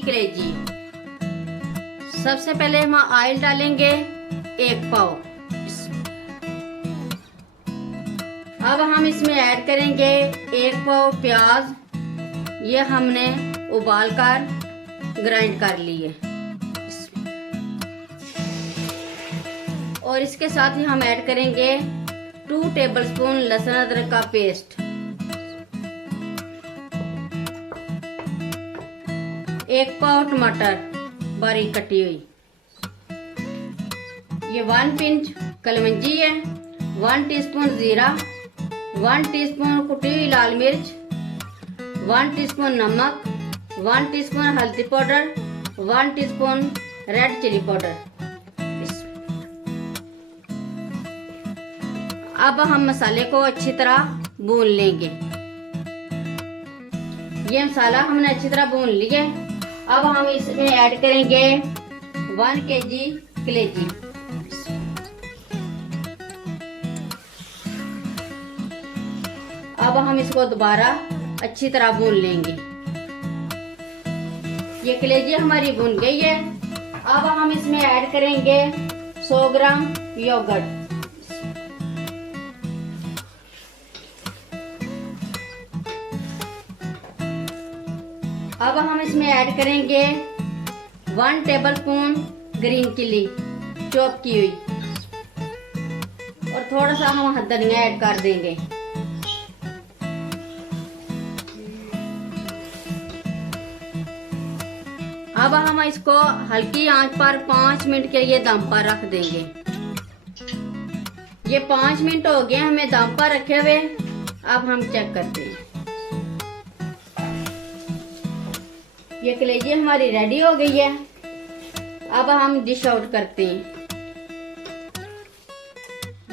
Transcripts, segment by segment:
कलेजी। सबसे पहले हम ऑयल डालेंगे 1 पाव। अब हम इसमें ऐड करेंगे 1 पाव प्याज। ये हमने उबाल कर ग्राइंड कर लिए। और इसके साथ ही हम ऐड करेंगे 2 टेबलस्पून लहसुन अदरक का पेस्ट, 1 पाव टमाटर बारीक कटी हुई, ये 1 पिंच कलवंजी है, 1 टीस्पून जीरा, 1 टीस्पून कुटी हुई लाल मिर्च, 1 टीस्पून नमक, 1 टीस्पून हल्दी powder, 1 teaspoon red chilli powder. अब हम मसाले को अच्छी तरह भून लेंगे। ये मसाला हमने अच्छी तरह भून लिया। अब हम इसमें ऐड करेंगे 1 kg कलेजी। अब हम इसको दोबारा अच्छी तरह भून लेंगे। ये कलेजी हमारी भून गई है। अब हम इसमें ऐड करेंगे 100 ग्राम योगर्ट। अब हम इसमें ऐड करेंगे 1 टेबलस्पून ग्रीन चिली चॉप की हुई, और थोड़ा सा हम धनिया ऐड कर देंगे। अब हम इसको हल्की आंच पर 5 मिनट के लिए दम पर रख देंगे। ये 5 मिनट हो गए हमें दम पर रखे हुए। अब हम चेक करते हैं। ये कलेजी हमारी रेडी हो गई है। अब हम डिश आउट करते हैं।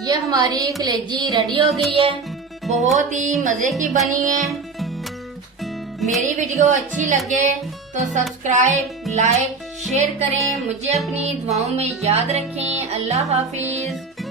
ये हमारी कलेजी रेडी हो गई है, बहुत ही मजे की बनी है। मेरी वीडियो अच्छी लगे तो सब्सक्राइब, लाइक, शेयर करें। मुझे अपनी दुआओं में याद रखें। अल्लाह हाफिज।